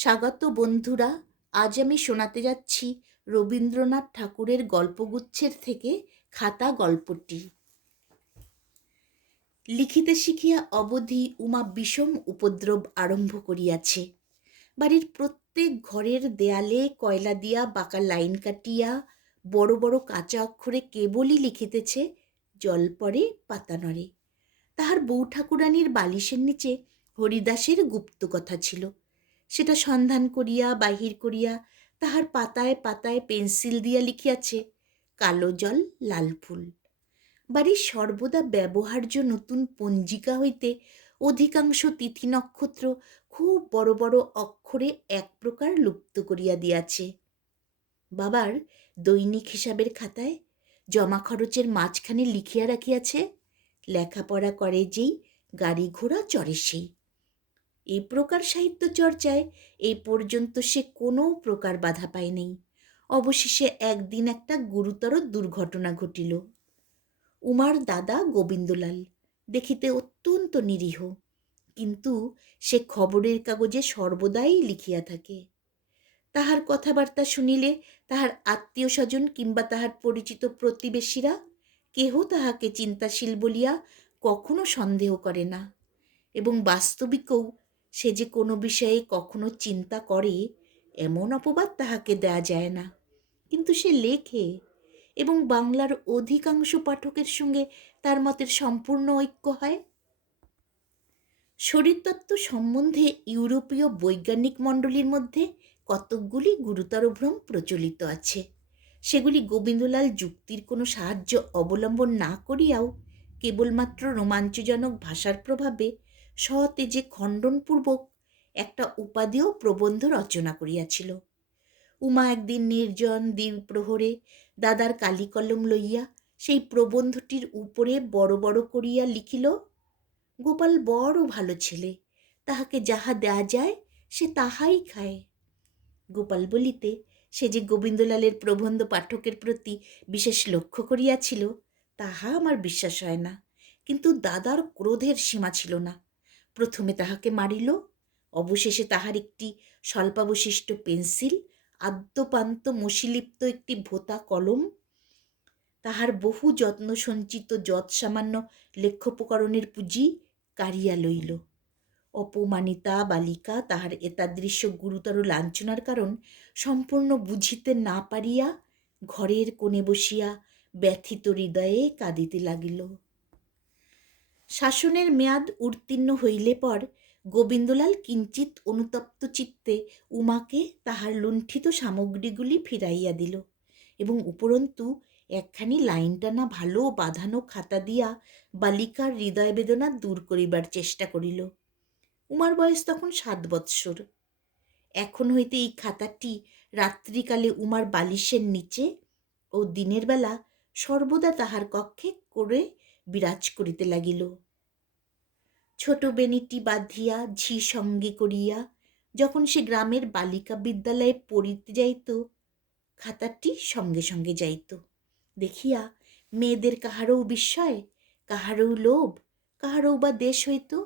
স্বাগত বন্ধুরা, আজ আমি শোনাতে যাচ্ছি রবীন্দ্রনাথ ঠাকুরের গল্পগুচ্ছের থেকে খাতা গল্পটি। লিখিতে শিখিয়া অবধি উমা বিষম উপদ্রব আরম্ভ করিয়াছে। বাড়ির প্রত্যেক ঘরের দেয়ালে কয়লা দিয়া বাঁকা লাইন কাটিয়া বড় বড় কাঁচা অক্ষরে কেবলই লিখিতেছে, জল পরে পাতা নড়ে। তাহার বউ ঠাকুরানীর বালিশের নিচে হরিদাসের গুপ্ত কথা ছিল। সেটা সন্ধান করিয়া, বাহির করিয়া তাহার পাতায় পাতায় পেন্সিল দিয়া লিখিয়াছে, কালো জল, লাল ফুল। বাড়ির সর্বদা ব্যবহার্য নতুন পঞ্জিকা হইতে অধিকাংশ তিথি নক্ষত্র খুব বড় বড় অক্ষরে এক প্রকার লুপ্ত করিয়া দিয়াছে। বাবার দৈনিক হিসাবের খাতায় জমা খরচের মাঝখানে লিখিয়া রাখিয়াছে, লেখাপড়া করে যেই, গাড়ি ঘোড়া চড়ে সেই। এই প্রকার সাহিত্য চর্চায় এই পর্যন্ত সে কোনো প্রকার বাধা পায় নাই অবশেষে একদিন একটা গুরুতর দুর্ঘটনা ঘটিল। উমার দাদা গোবিন্দলাল দেখিতে অত্যন্ত নিরীহ, কিন্তু সে খবরের কাগজে সর্বদাই লিখিয়া থাকে। তাহার কথাবার্তা শুনিলে তাহার আত্মীয় স্বজন কিংবা তাহার পরিচিত প্রতিবেশীরা কেহ তাহাকে চিন্তাশীল বলিয়া কখনো সন্দেহ করে না এবং বাস্তবিকও সে যে কোনো বিষয়ে কখনো চিন্তা করে, এমন অপবাদ তাহাকে দেয়া যায় না। কিন্তু সে লেখে এবং বাংলার অধিকাংশ পাঠকের সঙ্গে তার মতের সম্পূর্ণ ঐক্য হয়। শরীরতত্ত্ব সম্বন্ধে ইউরোপীয় বৈজ্ঞানিক মণ্ডলীর মধ্যে কতকগুলি গুরুতর ভ্রম প্রচলিত আছে। সেগুলি গোবিন্দলাল যুক্তির কোনো সাহায্য অবলম্বন না করিয়াও কেবলমাত্র রোমাঞ্চজনক ভাষার প্রভাবে সতেজে খণ্ডনপূর্বক একটা উপাদেয় প্রবন্ধ রচনা করিয়াছিল। উমা একদিন নির্জন দিন প্রহরে দাদার কালি কলম লইয়া সেই প্রবন্ধটির উপরে বড় বড় করিয়া লিখিল, গোপাল বড় ভালো ছেলে, তাহাকে যাহা দেয়া যায় সে তাহাই খায়। গোপাল বলিতে সে যে গোবিন্দলালের প্রবন্ধ পাঠকের প্রতি বিশেষ লক্ষ্য করিয়াছিল, তাহা আমার বিশ্বাস হয় না, কিন্তু দাদার ক্রোধের সীমা ছিল না। প্রথমে তাহাকে মারিল, অবশেষে তাহার একটি স্বল্পাবশিষ্ট পেন্সিল, আদ্যপান্ত মশিলিপ্ত একটি ভোতা কলম, তাহার বহু যত্ন সঞ্চিত যৎ সামান্য লেখ্যোপকরণের পুঁজি কাড়িয়া লইল। অপমানিতা বালিকা তাহার এতাদৃশ্য গুরুতর লাঞ্ছনার কারণ সম্পূর্ণ বুঝিতে না পারিয়া ঘরের কোণে বসিয়া ব্যথিত হৃদয়ে কাঁদিতে লাগিল। শাসনের মেয়াদ উত্তীর্ণ হইলে পর গোবিন্দলাল কিঞ্চিত অনুতপ্ত চিত্তে উমাকে তাহার লুণ্ঠিত সামগ্রীগুলি ফিরাইয়া দিল এবং উপরন্তু একখানি লাইন টানা ভালো বাঁধানো খাতা দিয়া বালিকার হৃদয় বেদনা দূর করিবার চেষ্টা করিল। উমার বয়স তখন সাত বৎসর। এখন হইতে এই খাতাটি রাত্রিকালে উমার বালিশের নিচে ও দিনের বেলা সর্বদা তাহার কক্ষে করে বিরাজ করিতে লাগিল। ছোট বেনিটি বাঁধিয়া ঝি সঙ্গে করিয়া যখন সে গ্রামের বালিকা বিদ্যালয়ে পড়িতে যাইত, খাতাটি সঙ্গে সঙ্গে যাইত। দেখিয়া মেয়েদের কাহারও বিস্ময়, কাহারও লোভ, কাহারও বা দেশ হইত।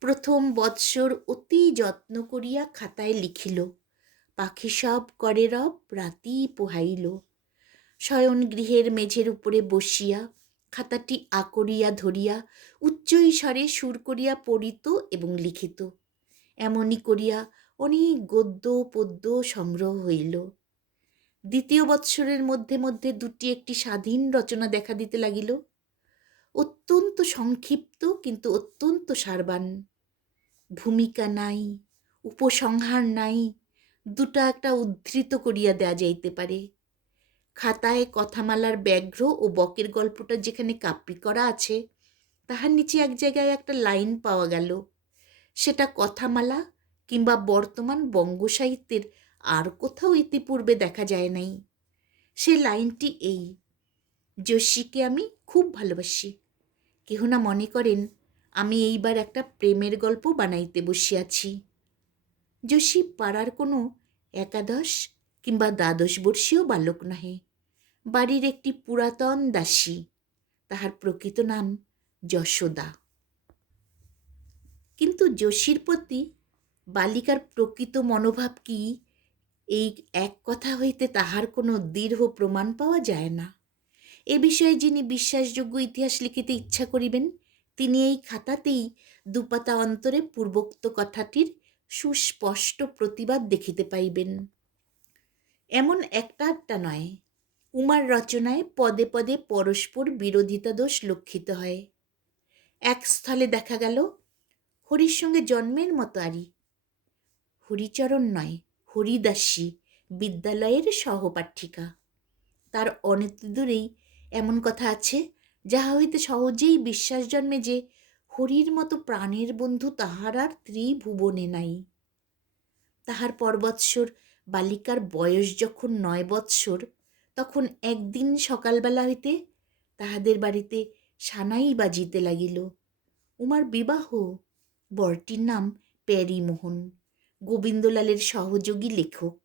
প্রথম বৎসর অতি যত্ন করিয়া খাতায় লিখিল, পাখি সব করে রব রাতি পোহাইল। শয়ন গৃহের মেঝের উপরে বসিয়া খাতাটি আকরিয়া ধরিয়া উচ্চই স্বরে সুর করিয়া পড়িত এবং লিখিত। এমনই করিয়া অনেক গদ্য, পদ্য সংগ্রহ হইল। দ্বিতীয় বৎসরের মধ্যে মধ্যে দুটি একটি স্বাধীন রচনা দেখা দিতে লাগিল। অত্যন্ত সংক্ষিপ্ত কিন্তু অত্যন্ত সারবান। ভূমিকা নাই, উপসংহার নাই, দুটা একটা উদ্ধৃত করিয়া দেয়া যাইতে পারে। খাতায় কথামালার ব্যাঘ্র ও বকের গল্পটা যেখানে কাপি করা আছে, তাহার নিচে এক জায়গায় একটা লাইন পাওয়া গেল। সেটা কথামালা কিংবা বর্তমান বঙ্গ সাহিত্যের আর কোথাও ইতিপূর্বে দেখা যায় নাই। সে লাইনটি এই, যোশীকে আমি খুব ভালোবাসি। কেহ না মনে করেন আমি এইবার একটা প্রেমের গল্প বানাইতে বসিয়াছি। যোশী পাড়ার কোনো একাদশ কিংবা দ্বাদশ বর্ষীয় বালক নহে। বাড়ির একটি পুরাতন দাসী, তাহার প্রকৃত নাম যশোদা। কিন্তু যোশীর প্রতি বালিকার প্রকৃত মনোভাব কি? এই এক কথা হইতে তাহার কোনো দৃঢ় প্রমাণ পাওয়া যায় না। এ বিষয়ে যিনি বিশ্বাসযোগ্য ইতিহাস লিখিতে ইচ্ছা করিবেন, তিনি এই খাতাতেই দুপাতা অন্তরে পূর্বোক্ত কথাটির সুস্পষ্ট প্রতিবাদ দেখিতে পাইবেন। এমন একটা আটটা নয়। উমার রচনায় পদে পদে পরস্পর বিরোধিতা দোষ লক্ষিত হয়। এক স্থলে দেখা গেল, হরির সঙ্গে জন্মের মতো আরি। হরিচরণ নয়, হরিদাসী, বিদ্যালয়ের সহপাঠিকা। তার অনতিদূরেই এমন কথা আছে, যাহা হইতে সহজেই বিশ্বাস জন্মে যে, হরির মতো প্রাণের বন্ধু তাহার আর ত্রিভুবনে নাই। তাহার পরবৎসর বালিকার বয়স যখন নয় বৎসর, তখন একদিন সকালবেলা হইতে তাহাদের বাড়িতে সানাই বাজিতে লাগিল। উমার বিবাহ, বরটির নাম প্যারিমোহন, গোবিন্দলালের সহযোগী লেখক।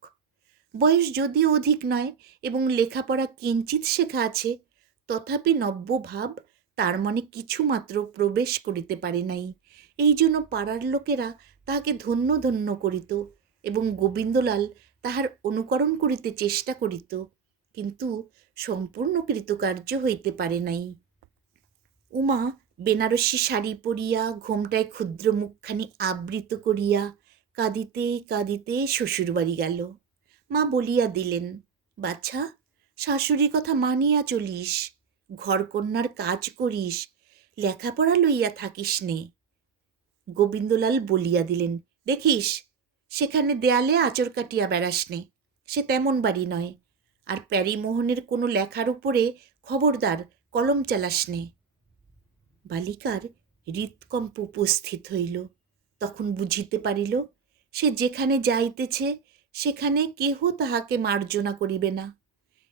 বয়স যদিও অধিক নয় এবং লেখাপড়া কিঞ্চিত শেখা আছে, তথাপি নব্য ভাব তার মনে কিছুমাত্র প্রবেশ করিতে পারে নাই। এই জন্য পাড়ার লোকেরা তাহাকে ধন্য ধন্য করিত এবং গোবিন্দলাল তাহার অনুকরণ করিতে চেষ্টা করিত, কিন্তু সম্পূর্ণ কৃতকার্য হইতে পারে নাই। উমা বেনারসি শাড়ি পরিয়া, ঘোমটায় ক্ষুদ্র মুখখানি আবৃত করিয়া কাঁদিতে কাঁদিতে শ্বশুরবাড়ি গেল। মা বলিয়া দিলেন, বাছা, শাশুড়ির কথা মানিয়া চলিস, ঘরকন্যার কাজ করিস, লেখাপড়া লইয়া থাকিস নে। গোবিন্দলাল বলিয়া দিলেন, দেখিস সেখানে দেয়ালে আচর কাটিয়া বেড়াস নে, সে তেমন বাড়ি নয়। আর প্যারিমোহনের কোনো লেখার উপরে খবরদার কলম চালাস নে। বালিকার হৃৎকম্প উপস্থিত হইল। তখন বুঝিতে পারিল, সে যেখানে যাইতেছে, সেখানে কেহ তাহাকে মার্জনা করিবে না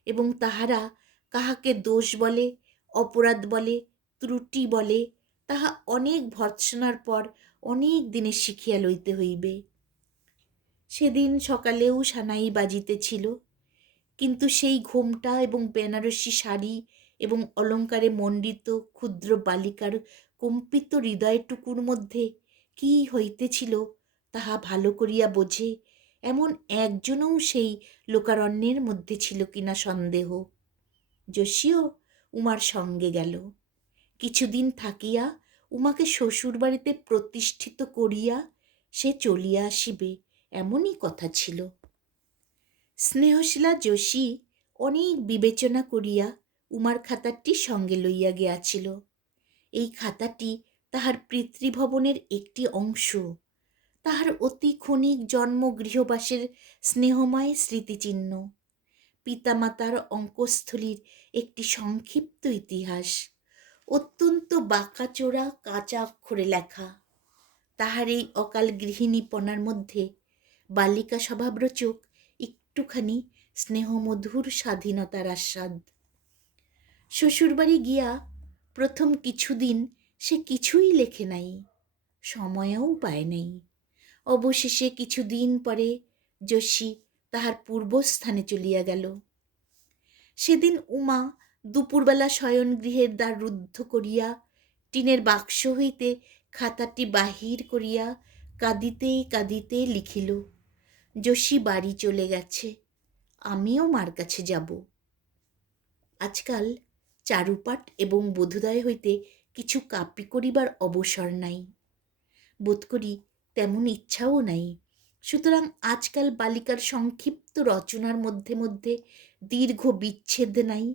এবং তাহারা কাহাকে দোষ বলে, অপরাধ বলে, ত্রুটি বলে, তাহা অনেক ভর্ৎসনার পর অনেক দিনে শিখিয়া লইতে হইবে। সেদিন সকালেও সানাই বাজিতেছিল। কিন্তু সেই ঘোমটা এবং বেনারসি শাড়ি এবং অলঙ্কারে মণ্ডিত ক্ষুদ্র বালিকার কম্পিত হৃদয়টুকুর মধ্যে কি হইতেছিল তাহা ভালো করিয়া বোঝে, এমন একজনও সেই লোকারণ্যের মধ্যে ছিল কিনা সন্দেহ। যশীও উমার সঙ্গে গেল। কিছুদিন থাকিয়া উমাকে শ্বশুরবাড়িতে প্রতিষ্ঠিত করিয়া সে চলিয়া আসিবে। এমনই কথা ছিল। স্নেহশীলা যোশী অনেক বিবেচনা করিয়া উমার খাতাটি সঙ্গে লইয়া গিয়াছিল। এই খাতাটি তাহার পিতৃভবনের একটি অংশ। তাহার অতি ক্ষণিক জন্ম গৃহবাসের স্নেহময় স্মৃতিচিহ্ন। পিতামাতার অঙ্কস্থলীর একটি সংক্ষিপ্ত ইতিহাস। অত্যন্ত বাঁকাচোরা কাঁচা অক্ষরে লেখা। তাহার এই অকাল গৃহিণীপনার মধ্যে বালিকা স্বভাবরচক, একটুখানি স্নেহমধুর স্বাধীনতার আস্বাদ। শ্বশুরবাড়ি গিয়া প্রথম কিছুদিন সে কিছুই লেখে নাই, সময়ও পায় নাই। অবশেষে কিছুদিন পরে যশী তাহার পূর্বস্থানে চলিয়া গেল। সেদিন উমা দুপুরবেলা শয়নগৃহের দ্বার রুদ্ধ করিয়া টিনের বাক্স হইতে খাতাটি বাহির করিয়া কাঁদিতে কাঁদিতে লিখিল যশী বাড়ি চলে গেছে। আমিও মার কাছে যাব। আজকাল চারুপাঠ এবং বোধোদয় হইতে কিছু কাপি করিবার অবসর নাই। বোধ করি তেমন ইচ্ছাও নাই। সুতরাং আজকাল বালিকার সংক্ষিপ্ত রচনার মধ্যে মধ্যে দীর্ঘ বিচ্ছেদ নাই।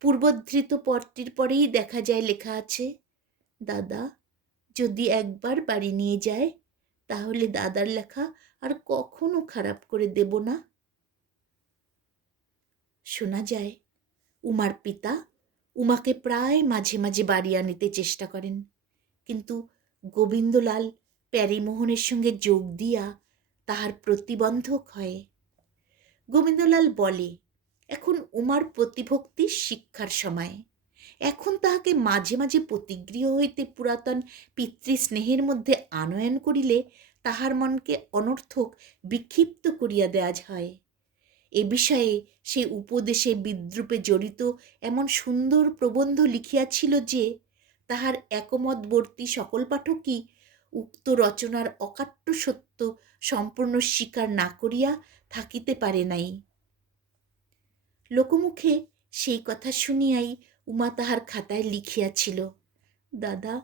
পূর্বধৃত পরটির পরেই দেখা যায় লেখা আছে, দাদা, যদি একবার বাড়ি নিয়ে যায়, তাহলে দাদার লেখা আর কখনো খারাপ করে দেব না? শোনা যায়, উমার পিতা উমাকে প্রায় মাঝে মাঝে বাড়ি আনিতে চেষ্টা করেন। কিন্তু গোবিন্দলাল প্যারিমোহনের সঙ্গে যোগ দিয়া তাহার প্রতিবন্ধক হয়। গোবিন্দলাল বলে, এখন উমার প্রতিভক্তি শিক্ষার সময়। এখন তাহাকে মাঝে মাঝে প্রতিগৃহ হইতে পুরাতন পিতৃস্নেহের মধ্যে আনয়ন করিলে তাহার মনকে অনর্থক বিক্ষিপ্ত করিয়া দেয়া হয় এ বিষয়ে সে উপদেশে বিদ্রুপে জড়িত এমন সুন্দর প্রবন্ধ লিখিয়াছিল যে, তাহার একমতবর্তী সকল পাঠকই উক্ত রচনার অকাট্য সত্য সম্পূর্ণ স্বীকার না করিয়া থাকিতে পারে নাই। লোকমুখে সেই কথা শুনিয়াই উমা তাহার খাতায় লিখিয়াছিল, দাদা,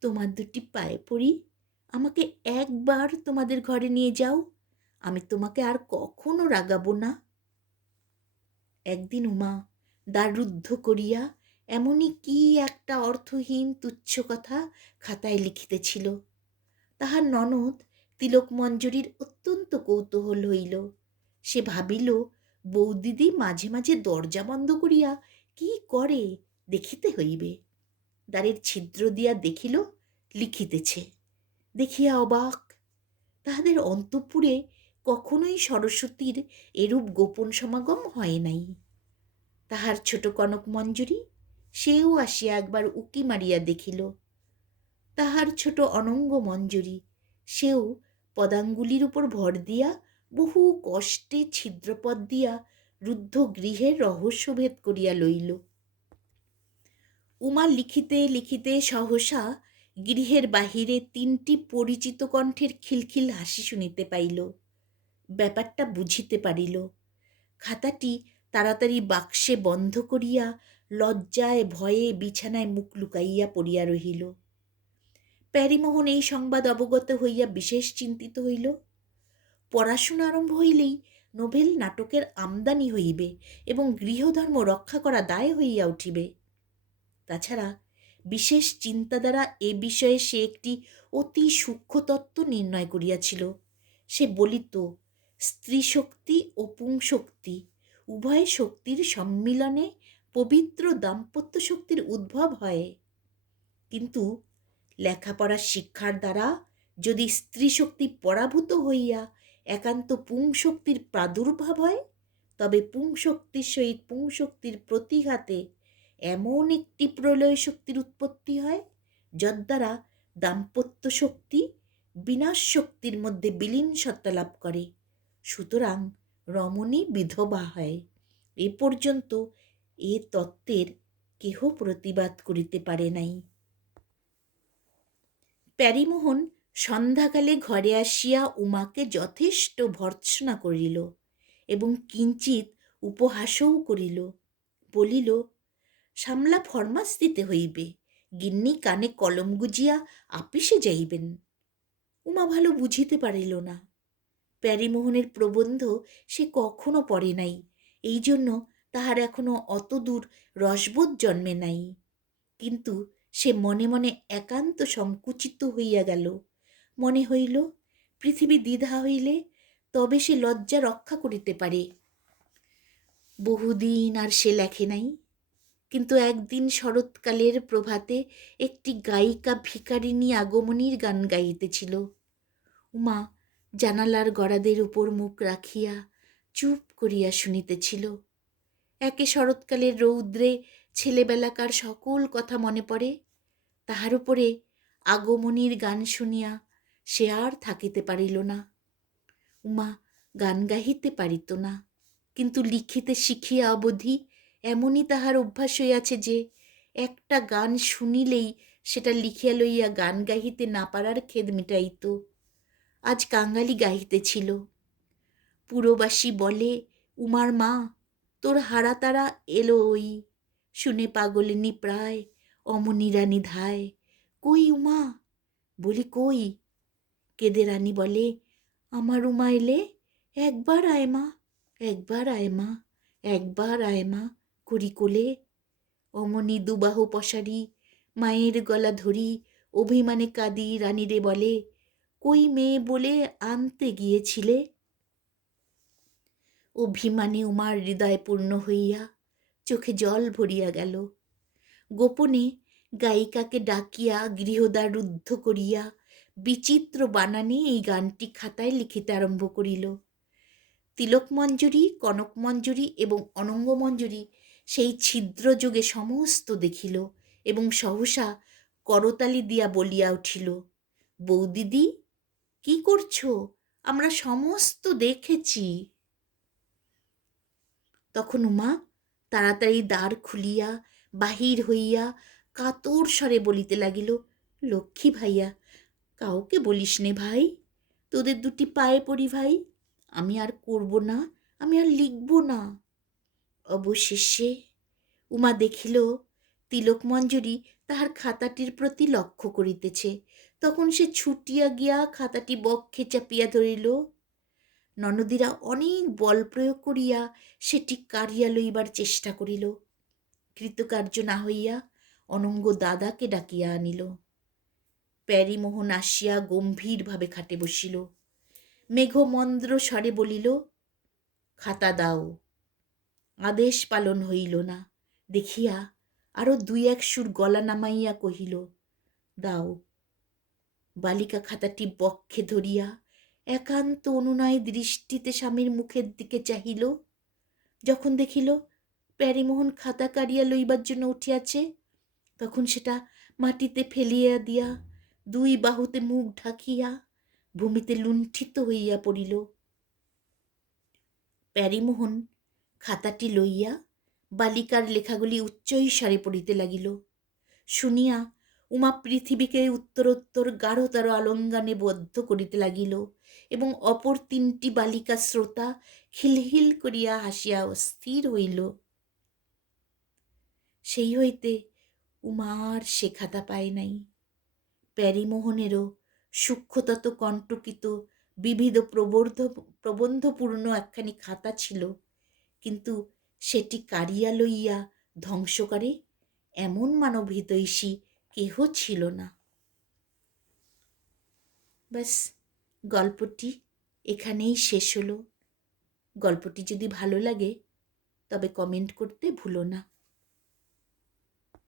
তোমার দুটি পায়ে পড়ি? আমাকে একবার তোমাদের ঘরে নিয়ে যাও। আমি তোমাকে আর কখনো রাগাবো না। একদিন উমা দ্বার রুদ্ধ করিয়া এমনই কি একটা অর্থহীন তুচ্ছ কথা খাতায় লিখিতেছিল। তাহার ননদ তিলক মঞ্জুরির অত্যন্ত কৌতূহল হইল। সে ভাবিল, বৌদিদি মাঝে মাঝে দরজা বন্ধ করিয়া কি করে দেখিতে হইবে। দ্বারের ছিদ্র দিয়া দেখিল, লিখিতেছে। দেখিয়া অবাক। তাহাদের অন্তঃপুরে কখনোই সরস্বতীর এরূপ গোপন সমাগম হয় নাই। তাহার ছোট কনক মঞ্জুরি, সেও আসিয়া একবার উকি মারিয়া দেখিল। তাহার ছোট অনঙ্গ মঞ্জুরি, সেও পদাঙ্গুলির উপর ভর দিয়া বহু কষ্টে ছিদ্রপথ দিয়া রুদ্ধ গৃহের রহস্যভেদ করিয়া লইল। উমা লিখিতে লিখিতে সহসা গৃহের বাহিরে তিনটি পরিচিত কণ্ঠের খিলখিল হাসি শুনিতে পাইল। ব্যাপারটা বুঝিতে পারিল। খাতাটি তাড়াতাড়ি বাক্সে বন্ধ করিয়া লজ্জায় ভয়ে বিছানায় মুখ লুকাইয়া পড়িয়া রহিল। প্যারিমোহন এই সংবাদ অবগত হইয়া বিশেষ চিন্তিত হইল। পড়াশোনা আরম্ভ হইলেই নোভেল নাটকের আমদানি হইবে এবং গৃহধর্ম রক্ষা করা দায় হইয়া উঠিবে। তাছাড়া বিশেষ চিন্তা দ্বারা এ বিষয়ে সে একটি অতি সূক্ষ্ম তত্ত্ব নির্ণয় করিয়াছিল। সে বলিত স্ত্রী শক্তি ও পুংশক্তি উভয় শক্তির সম্মিলনে পবিত্র দাম্পত্য শক্তির উদ্ভব হয়। কিন্তু লেখাপড়া শিক্ষার দ্বারা যদি স্ত্রী শক্তি পরাভূত হইয়া একান্ত পুংশক্তির প্রাদুর্ভাব হয়, তবে পুংশক্তির সহিত পুংশক্তির প্রতিঘাতে এমন একটি প্রলয় শক্তির উৎপত্তি হয় যদ্বারা দাম্পত্য শক্তি বিনাশ শক্তির মধ্যে বিলীন সত্তা লাভ করে। সুতরাং রমণী বিধবা হয়। এ পর্যন্ত এ তত্ত্বের কেহ প্রতিবাদ করিতে পারে নাই। প্যারিমোহন সন্ধ্যাকালে ঘরে আসিয়া উমাকে যথেষ্ট ভর্ৎসনা করিল এবং কিঞ্চিত উপহাসও করিল। বলিল সামলা ফরমাস দিতে হইবে। গিন্নি কানে কলম গুজিয়া আপিসে যাইবেন। উমা ভালো বুঝিতে পারিল না। প্যারিমোহনের প্রবন্ধ সে কখনো পড়ে নাই, এই জন্য তাহার এখনও অত দূর রসবোধ জন্মে নাই। কিন্তু সে মনে মনে একান্ত সংকুচিত হইয়া গেল। মনে হইল, পৃথিবী দ্বিধা হইলে তবে সে লজ্জা রক্ষা করিতে পারে। বহুদিন আর সে লেখে নাই। কিন্তু একদিন শরৎকালের প্রভাতে একটি গায়িকা ভিকারিনী আগমনীর গান গাইতেছিল। উমা, জানালার গড়াদের উপর মুখ রাখিয়া চুপ করিয়া শুনিতেছিল। একে শরৎকালের রৌদ্রে ছেলেবেলাকার সকল কথা মনে পড়ে, তাহার উপরে আগমনীর গান শুনিয়া সে আর থাকিতে পারিল না। উমা, গান গাহিতে পারিত না, কিন্তু লিখিতে শিখিয়া অবধি এমনই তাহার অভ্যাস হইয়াছে যে, একটা গান শুনিলেই সেটা লিখিয়া লইয়া গান গাহিতে না পারার খেদ মিটাইত। আজ কাঙ্গালি গাহিতেছিল। পুরবাসী বলে, উমার মা, তোর হারা তারা এলো ওই। শুনে পাগলিনী প্রায়, অমনি রানী ধায়, কই উমা? বলি কই? কেদে রানী বলে, আমার উমা এলে একবার আয় মা, একবার আয় মা, একবার আয় মা। করি কোলে। অমনি দুবাহু পশারি, মায়ের গলা ধরি, অভিমানে কাঁদি রানীরে বলে, কই মেয়ে বলে আনতে গিয়েছিলে? অভিমানে উমার হৃদয় পূর্ণ হইয়া চোখে জল ভরিয়া গেল। গোপনে গায়িকাকে ডাকিয়া গৃহদ্বার রুদ্ধ করিয়া বিচিত্র বানানে এই গানটি খাতায় লিখিতে আরম্ভ করিল। তিলক মঞ্জুরি, কনক মঞ্জুরি এবং অনঙ্গ মঞ্জুরি সেই ছিদ্রযোগে সমস্ত দেখিল এবং সহসা করতালি দিয়া বলিয়া উঠিল, বৌদিদি, কি করছ? আমরা সমস্ত দেখেছি। তখন উমা তাড়াতাড়ি দ্বার খুলিয়া, বাহির হইয়া কাতর স্বরে বলিতে লাগিল, লক্ষ্মী ভাইয়া, কাউকে বলিস নে ভাই, তোদের দুটি পায়ে পড়ি ভাই, আমি আর করব না, আমি আর লিখব না। অবশেষে উমা দেখিল তিলক মঞ্জুরি তাহার খাতাটির প্রতি লক্ষ্য করিতেছে। তখন সে ছুটিয়া গিয়া খাতাটি বক্ষে চাপিয়া ধরিল। ননদীরা অনেক বল প্রয়োগ করিয়া সেটি কাড়িয়া লইবার চেষ্টা করিল। কৃতকার্য না হইয়া অনঙ্গ দাদাকে ডাকিয়া আনিল। প্যারিমোহন আসিয়া গম্ভীরভাবে খাটে বসিল। মেঘমন্দ্র স্বরে বলিল, খাতা দাও। আদেশ পালন হইল না। দেখিয়া আরও দুই এক সুর গলা নামাইয়া কহিল, দাও। বালিকা খাতাটি বক্ষে ধরিয়া একান্ত অনুনয় দৃষ্টিতে স্বামীর মুখের দিকে চাহিল। যখন দেখিল প্যারিমোহন খাতা কাড়িয়া লইবার জন্য উঠিয়াছে, তখন সেটা মাটিতে ফেলিয়া দিয়া দুই বাহুতে মুখ ঢাকিয়া ভূমিতে লুণ্ঠিত হইয়া পড়িল। প্যারিমোহন খাতাটি লইয়া বালিকার লেখাগুলি উচ্চৈস্বরে পড়িতে লাগিল। শুনিয়া উমা পৃথিবীকে উত্তরোত্তর গাঢ়তর আলঙ্গানে বদ্ধ করিতে লাগিল এবং অপর তিনটি বালিকা শ্রোতা খিলহিল করিয়া হাসিয়া অস্থির হইল। সেই হইতে উমার সে খাতা পায় নাই। প্যারিমোহনেরও সূক্ষ্মতত কণ্টকিত, বিবিধ প্রবর্ধ প্রবন্ধপূর্ণ একখানি খাতা ছিল। কিন্তু সেটি কারিয়া লইয়া ধ্বংস করে, এমন মানবহিতৈষী কেহ ছিল না। ব্যাস, গল্পটি এখানেই শেষ হলো। গল্পটি যদি ভালো লাগে, তবে কমেন্ট করতে ভুলো না।